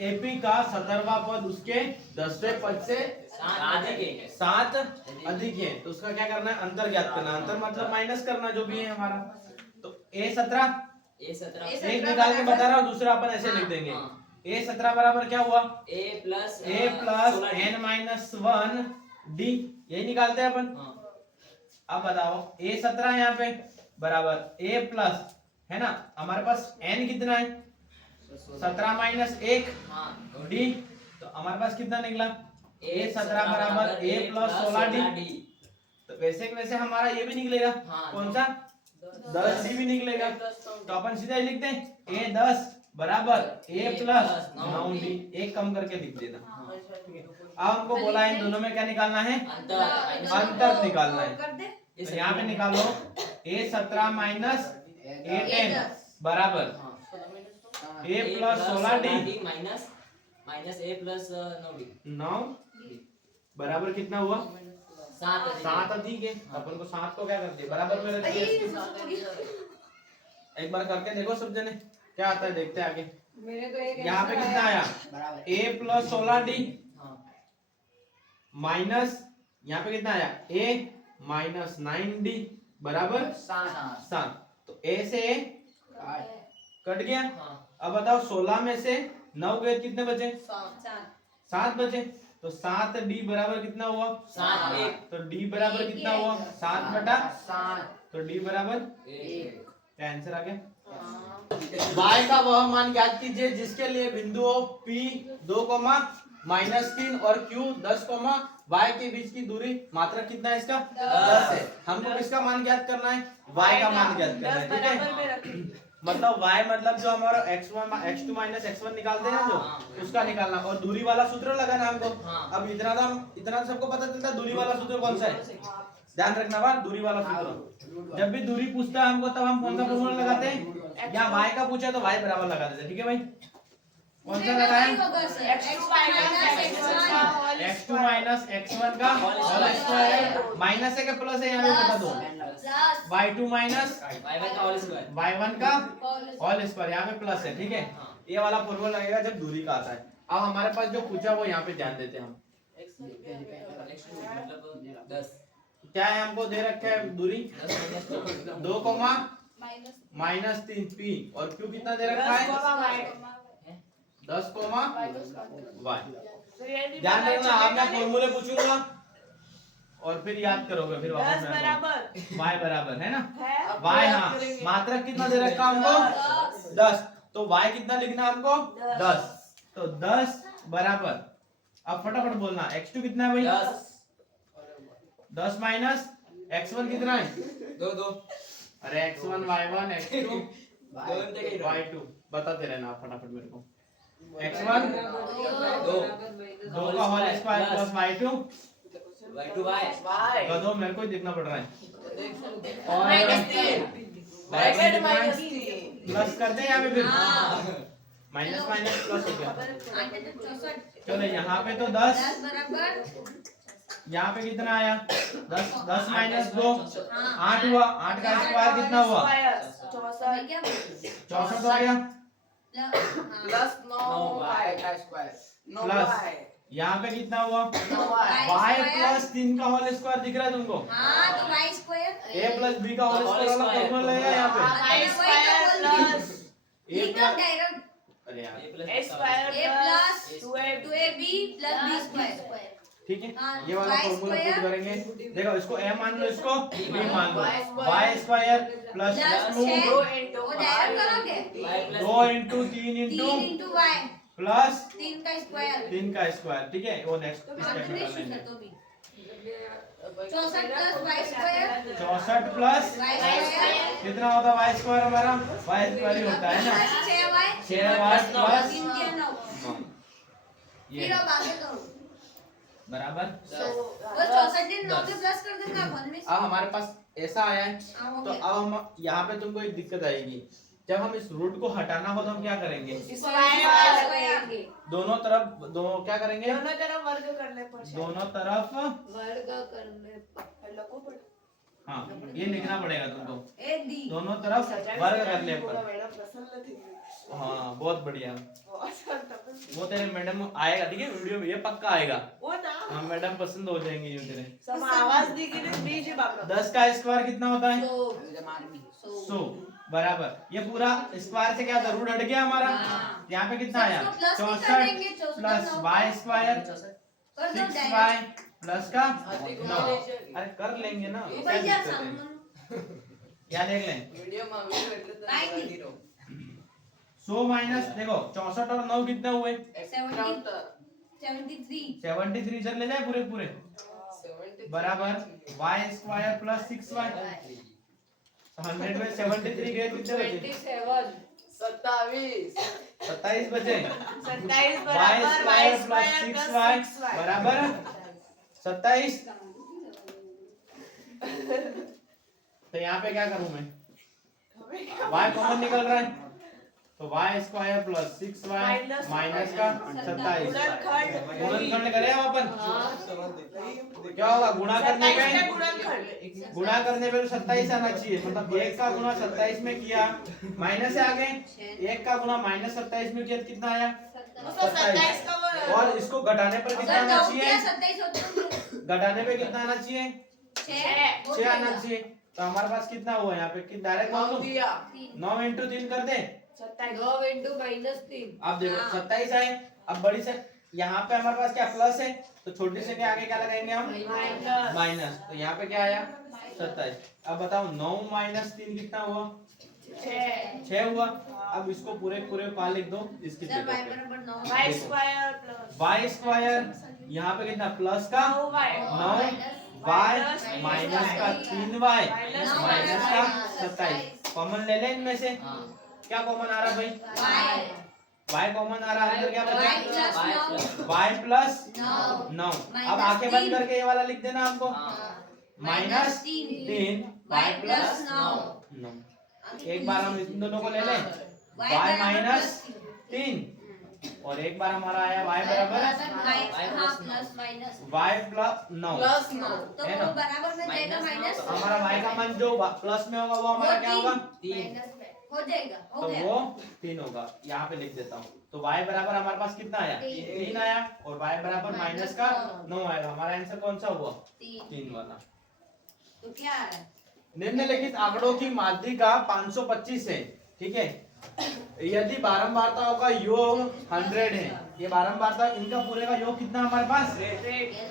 AP का 17वां पद उसके 10वें पद से 7 अधिक है, तो उसका क्या करना है, अंतर ज्ञात करना। अंतर मतलब माइनस करना जो भी है हमारा। तो A17 एक निकाल के बता रहा हूँ, दूसरा अपन ऐसे लिख देंगे। A17 बराबर क्या हुआ, a प्लस n-1 d, यही निकालते हैं अपन। अब बताओ A17 यहाँ पे बराबर a प्लस, है ना, हमारे पास n कितना है 17 माइनस 1 d, तो हमारे पास कितना निकला A17 बराबर a प्लस 16 d। तो वैसे वैसे हमारा ये भी निकलेगा, कौन सा 10 d भी निकलेगा। तो अपन सीधा ही लिखते हैं A10 बराबर a प्लस 9 d, एक कम करके लिख देना। अब हमको बोला इन दोनों में क्या निकालना है, अंतर निकालना है। तो यहाँ पे निकालो A17 माइनस A10 बराबर a plus 16 d minus a plus 9 बराबर कितना हुआ 7 अधिक है। अपन को 7 को क्या कर दिया बराबर में रख दिया। एक बार करके देखो सब जने क्या आता है, देखते हैं आगे। यहाँ पे कितना आया a प्लस 16 d माइनस यहाँ पे कितना आया a माइनस 9d बराबर 7। तो a से a कट गया। अब बताओ 16 में से 9 गए कितने बचे 7 बचे। तो 7d बराबर कितना हुआ 7। तो d बराबर कितना हुआ 7/7, तो d बराबर 1। क्या आंसर आ गया। y का वह मान ज्ञात कीजिए जिसके लिए बिंदुओं p 2,-3 और q 10, y के बीच की दूरी मात्रक कितना है इसका 10 है। हमको किसका मान ज्ञात करना है, y का मान ज्ञात करना है, ठीक है। मतलब y मतलब जो हमारा x2 माइनस x1 निकालते हैं जो उसका निकालना, और दूरी वाला सूत्र लगाना हमको। अब इतना सबको पता चलता है दूरी वाला सूत्र कौन सा है, ध्यान रखना बात। दूरी वाला सूत्र जब भी दूरी पूछता है हमको तब हम कौन सा फॉर्मूला लगाते हैं, या y का पूछा तो y बराबर लगा देते हैं, ठीक है भाई। कौन सा लगाएं x2 माइनस x1 का होल स्क्वायर, माइनस है क्या प्लस है यहाँ पे बता दो, y2 माइनस y1 का होल स्क्वायर, यहाँ पे प्लस है, ठीक है। ये वाला फॉर्मूला लगेगा जब दूरी का आता है। अब हमारे पास जो पूछा वो यहाँ पे ध्यान देते हैं हम। क्या है हमको दे रखा है दूरी 2, -3 p और q कितना दे रखा है 10, y। ध्यान रखना अब मैं फॉर्मूले पूछूंगा और फिर याद करोगे, फिर वापस y बराबर है ना y, हाँ मात्रक कितना दे रखा हमको 10, तो y कितना लिखना हमको 10, तो 10 बराबर, अब फटाफट बोलना x2 कितना है भाई 10 माइनस x1 कितना है 2। अरे x1 y1 x2 y2 बताते रहना आप फटाफट मेरे को। x1 2 का होल स्क्वायर प्लस y2 गधो मेरे को ही देखना पड़ रहा है, और प्लस कर दे यहाँ पे, फिर माइनस माइनस प्लस हो गया। चलो यहाँ पे तो 10, यहाँ पे कितना आया 10 माइनस 2 8 हुआ, 8 का स्क्वायर कितना हुआ 64 हो गया, प्लस 9y का स्क्वायर प्लस यहाँ पे कितना हुआ y प्लस 3 का होल स्क्वायर दिख रहा है तुमको, तो y square a plus b का होल स्क्वायर वाला फॉर्मूला लगेगा यहाँ पे y square plus a plus, अरे यार a square plus 2ab plus b square, ठीक है। ये वाला फॉर्मूला पुट करेंगे, देखो इसको a मान लो, इसको b मान लो, y square plus 2 into 3 into plus 3 का स्क्वायर, ठीक है। वो नेक्स्ट स्टेप में कर लेंगे। 64 प्लस कितना होता है y स्क्वायर हमारा, y स्क्वायर ही होता है ना 6y प्लस ये बराबर। अब हमारे पास ऐसा आया है, तो अब हम यहाँ पे तुमको एक दिक्कत आएगी, जब हम इस रूट को हटाना हो तो हम क्या करेंगे दोनों तरफ क्या करेंगे दोनों तरफ वर्ग करने पर दोनों तरफ वर्ग करने पर हाँ ये लिखना पड़ेगा तुमको, ए दी दोनों तरफ वर्ग कर ले पर। मैडम प्रसन्न थी हाँ बहुत बढ़िया, वो वो तेरे मैडम आएगा ठीक है, वीडियो में ये पक्का आएगा। ना हाँ मैडम पसंद हो जाएंगे ये तेरे। सब आवाज दी कि नहीं बीच में बाप 10 का स्क्वायर कितना होता है? सो 100 बराबर। ये पूरा स्क्वायर से क्या होता है, रूट हट गया हमारा। हाँ। यहाँ पे कितना आया? इसको प्लस भी कर 64 देंगे, 64 प्लस नौ। वाई स्क्वायर कर दो 6y डायरेक्ट प्लस का 9। अरे कर लेंगे ना, क्या भैया दिक्कत है? सामने क्या देख लें? वीडियो में वीडियो એટલે તો કાંઈ લગાડી રહો 100 माइनस देखो 64 और 9 कितने हुए? 73 73 इधर ले जाए पूरे पूरे 70 बराबर y स्क्वायर प्लस 6y। 100 में 73 गए कितने बचे? 27 27 बचे। 27 y बराबर square y plus square 6y बराबर 27। तो यहाँ पे क्या करूं मैं? y कॉमन निकल रहा है तो y square plus 6y minus का 27। गुणनखंड करें हम अपन, क्या होगा? गुणा करने पे गुणा करने पे 27 आना चाहिए, मतलब 1 का गुणा 27 में किया माइनस से आगे 1 का गुणा माइनस 27 में किया तो कितना आया? 27। और इसको घटाने पर कितना आना चाहिए? 27 होते घटाने पे कितना आना चाहिए? 6 आना चाहिए। तो हमारे पास कितना हुआ यहाँ पे? कि डायरेक्ट मान लो 9 इंटू 3 कर दे। 9 into -3 अब देखो हाँ। 27 आए। अब बड़ी से यहाँ पे हमारे पास क्या प्लस है, तो छोटी से के आगे क्या लगाएंगे हम? माइनस। तो यहाँ पे क्या आया? 27। अब बताओ 9 माइनस 3 कितना हुआ? 6 हुआ। अब इसको पूरे पूरे पा लिख दो इसकी सर y जगह पे। बराबर 9 y square plus y square यहाँ पे कितना प्लस का 9 y माइनस का 3y माइनस का 27। कॉमन ले ले इनमें से, क्या कॉमन आ रहा भाई? y कॉमन आ रहा है, अंदर क्या बचा? y plus 9। अब आंखें बंद करके ये वाला लिख देना हमको, माइनस 3 y प्लस 9। एक बार हम इन दोनों को ले लें, y माइनस 3 और एक बार हमारा आया y बराबर y प्लस 9 प्लस 9 तो है ना? वो बराबर में जाएगा माइनस तो हमारा y का मान जो प्लस में होगा वो हमारा क्या होगा? हो जाएगा, हो तो गया। वो 3 होगा। यहाँ पे लिख देता हूँ। तो y बराबर हमारे पास कितना आया? 3 आया और y बराबर माइनस का 9 आएगा। हमारा आंसर कौन सा हुआ? 3 वाला। तो क्या है? निम्नलिखित आंकड़ों की माध्यिका 525 है, ठीक है। यदि बारंबारताओं का योग 100 है, ये बारंबारता इनका पूरे का योग कितना हमारे पास?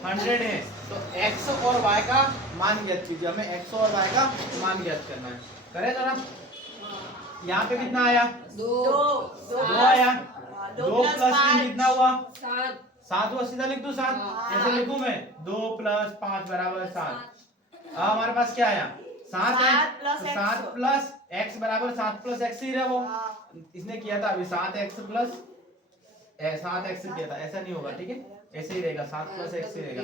100 है। तो x और y का मान ज्ञात कीजिए। हमें x और y का मान ज्ञात करना है। करें जरा। यहाँ पे कितना आया? 2 आया। 2 प्लस 3 कितना हुआ? 7 हुआ। सीधा लिख दूं 7? कैसे लिखूं मैं? 2 प्लस 5 बराबर 7। अब हमारे पास क्या आया? 7 है। 7 प्लस x बराबर 7 प्लस x ही रहा वो। इसने किया था अभी 7x प्लस 7x किया था, ऐसा नहीं होगा, ठीक है। ऐसे ही रहेगा, 7 प्लस x ही रहेगा।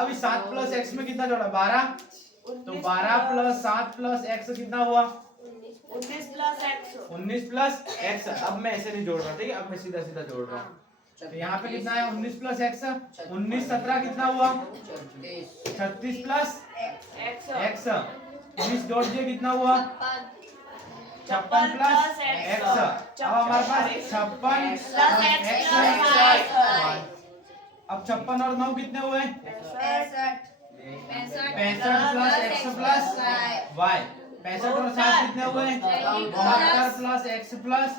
अब इस 7 प्लस x में कितना जोड़ा? 12। तो 12 प्लस 7 प्लस x कितना हुआ? 19 प्लस x 19 प्लस x। अब मैं ऐसे नहीं जोड़ रहा, ठीक है। अब मैं सीधा सीधा जोड़ रहा हूँ। तो यहाँ पे कितना है? 19 प्लस x। 19 17 कितना हुआ? 36 प्लस x। 20 जोड़ दिए कितना हुआ? 56 प्लस x। अब हमारे पास 56 प्लस x प्लस y। अब 56 और 9 कितने हुए? 65 प्लस x प्लस y। 65 और 7 कितने हुए? 72 प्लस x प्लस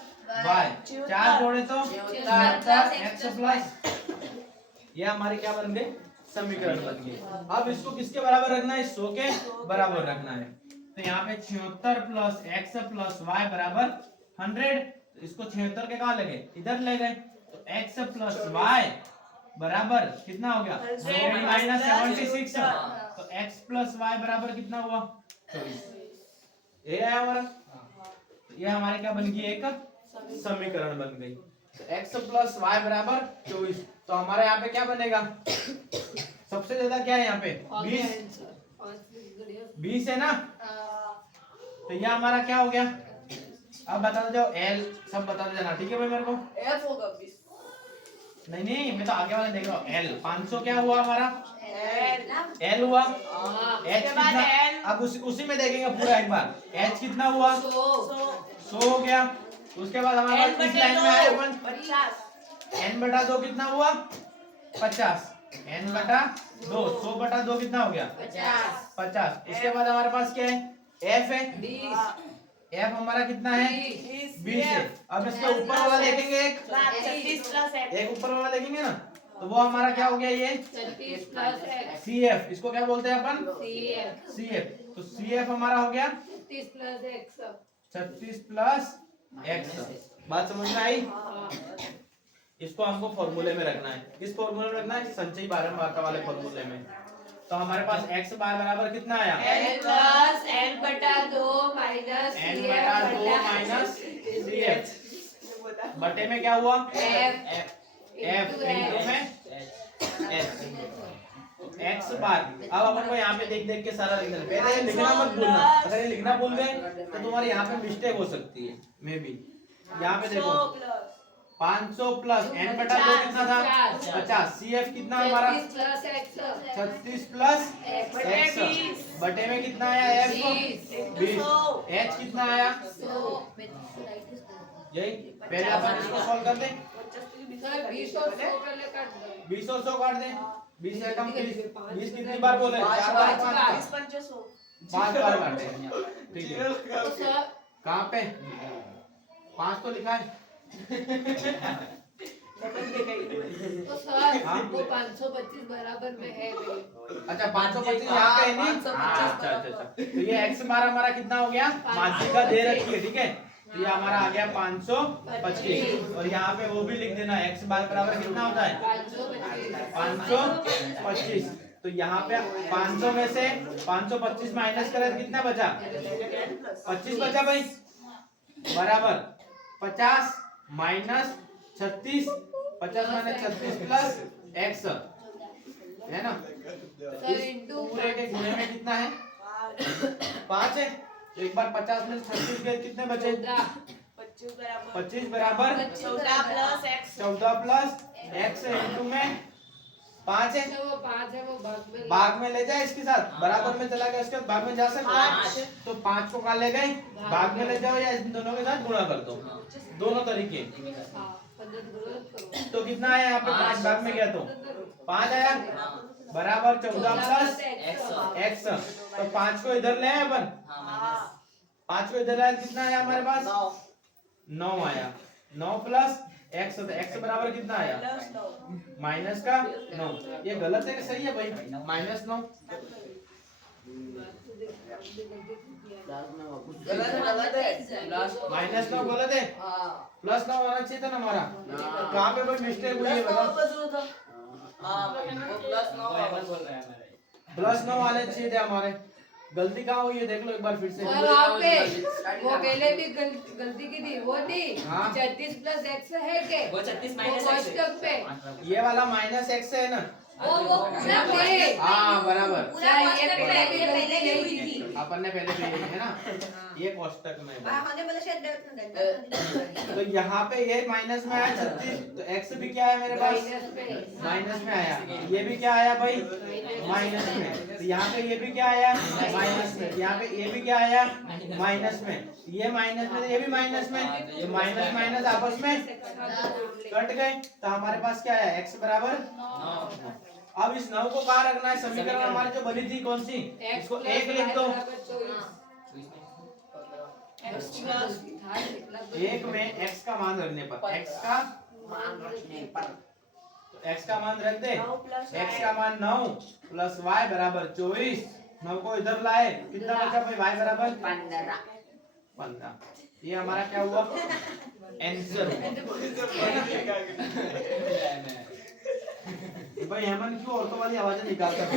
y। 4 जोड़े तो 76 x प्लस। ये हमारी क्या बन गई? समीकरण बन गई। अब इसको किसके बराबर रखना है? 100 के बराबर रखना है। तो यहाँ पे 76 प्लस x प्लस y बराबर 100। इसको 76 के कहाँ लगे? इधर ले गए। तो x प्लस y बराबर कितना हो गया? 100 माइनस 76। तो x प्लस y बराबर कितना हुआ? 24। ये आया हमारा। तो ये हमारे क्या बन गई? एक समीकरण बन गई। तो x प्लस y बराबर 24। तो हमारा यहाँ पे क्या बनेगा? सबसे ज्यादा क्या है यहाँ पे? 20 है ना। तो ये हमारा क्या हो गया? अब बता दो L सब बता दो जाना, ठीक है भाई मेरे को। f होगा 20 नहीं नहीं, मैं तो आगे वाला देख रहा हूँ। L 500 क्या हुआ हमारा? l L हुआ। उसके H बाद कितना? l अब उसी में देखेंगे पूरा एक बार। h कितना हुआ? 100 हो गया। उसके बाद हमारे पास इस लाइन में आया अपन 50 n बटा 2 कितना हुआ? 50। n बटा 2 100 बटा 2 कितना हो गया? 50। उसके बाद हमारे पास क्या है? f है। f हमारा कितना है? 20 है। अब इसके ऊपर वाला देखेंगे एक 36 प्लस x एक ऊपर वाला देखेंगे ना, तो वो हमारा क्या हो गया? ये 36 प्लस x CF। इसको क्या बोलते हैं अपन? CF CF। तो CF हमारा हो गया 36 प्लस x 36 प्लस x। बात समझ में आई? इसको हमको फॉर्मूले में रखना है। किस फॉर्मूले में रखना है? संचयी बारंबारता वाले फॉर्मूले में। तो हमारे पास x बार बराबर कितना आया? n प्लस n बटा 2 माइनस n बटा 2 माइनस CF बटे में क्या हुआ? f इंटू में x बार। अब अपन को यहाँ पे देख देख के सारा लिखना है। पहले ये लिखना मत भूलना, अगर ये लिखना भूल गए तो तुम्हारे यहाँ पे मिस्टेक हो सकती है। मे बी यहाँ पे देखो 500 प्लस n बटा 2 कितना था? 50। CF कितना हमारा? 36 प्लस x 36 प्लस x बटे में कितना आया? f 20। h कितना आया? यही पहले अपन इसको सॉल्व कर दें। सर 20 और 100 पहले काट दो 20 और 100 काट दें। 20 से कम 20 कितनी बार बोले? 4 बार। 5 बार काटे। ठीक है। तो सर कहाँ पे? 5 तो लिखा है। तो सर वो 525 बराबर में है भी। अच्छा 525 यहाँ पे है नहीं? अच्छा। तो ये x बार हमारा कितना हो गया? माध्यिका दे रखी है, ठीक है। तो ये हमारा आ गया 525 और यहाँ पे वो भी लिख देना x बार बराबर कितना होता है? 525। तो यहाँ पे 500 में से 525 माइनस करें तो कितना बचा? 25 बचा भाई, बराबर 50 माइनस 36। 50 माइनस 36 प्लस x है ना। सर इस इंटू पूरे के गुणे में कितना है? 5 है। तो एक बार 50 में से 36 गए कितने बचे? 25 बराबर 14 plus x 14 plus x into में 5 है। वो 5 है वो भाग में ले जाए इसके साथ, बराबर में चला गया इसके बाद भाग में जा सकता है। तो 5 को कहाँ ले गए? भाग में ले जाओ या इन दोनों के साथ गुणा कर दो, दोनों तरीके। तो कितना आया यहाँ पे? 5 भाग में गया तो 5 आया, बराबर 14 प्लस x। तो 5 को इधर ले आए अपन, 5 को इधर लाए कितना आया हमारे पास? 9 आया। 9 प्लस x, तो x बराबर कितना आया? माइनस का 9। ये गलत है कि सही है भाई? माइनस 9 माइनस 9 गलत है, प्लस 9 होना चाहिए था ना हमारा। कहाँ पे भाई मिस्टेक हुई है बताओ? प्लस 9 आने चाहिए थे हमारे। गलती कहाँ हुई है देख लो एक बार फिर से। और वहाँ पे वो पहले भी गलती की थी, वो थी हाँ। 36 प्लस x है के वो 36 वो माइनस x कोष्टक पे ये वाला माइनस x है ना। वो पूरा नहीं। हाँ बराबर, पूरा ये कोष्टक पहले भी पहले गलती हुई थी। अपन ने पहले भी यही है ना, ये कोष्टक में है। हमने बोला शायद तो यहाँ पे ये माइनस में आया 36, तो x भी क्या है मेरे पास? माइनस पे माइनस में आया। ये भी क्या आया भाई? माइनस में। तो यहाँ पे ये भी क्या आया? माइनस में। यहाँ पे ये भी क्या आया? माइनस में। ये माइनस में, ये भी माइनस में। तो माइनस माइनस आपस में कट गए। तो हमारे पास क्या है? x बराबर। अब इस 9 को कहाँ रखना है? समीकरण हमारी जो बनी थी कौन सी? इसको 1 लिख दो। 1 में x का मान रखने पर, x का मान रख दे। x का मान 9 प्लस y बराबर 24। 9 को इधर लाए, कितना बचा भाई? y बराबर 15। ये हमारा क्या हुआ? आंसर। भाई हेमंत क्यों औरतों वाली आवाजें निकालता है?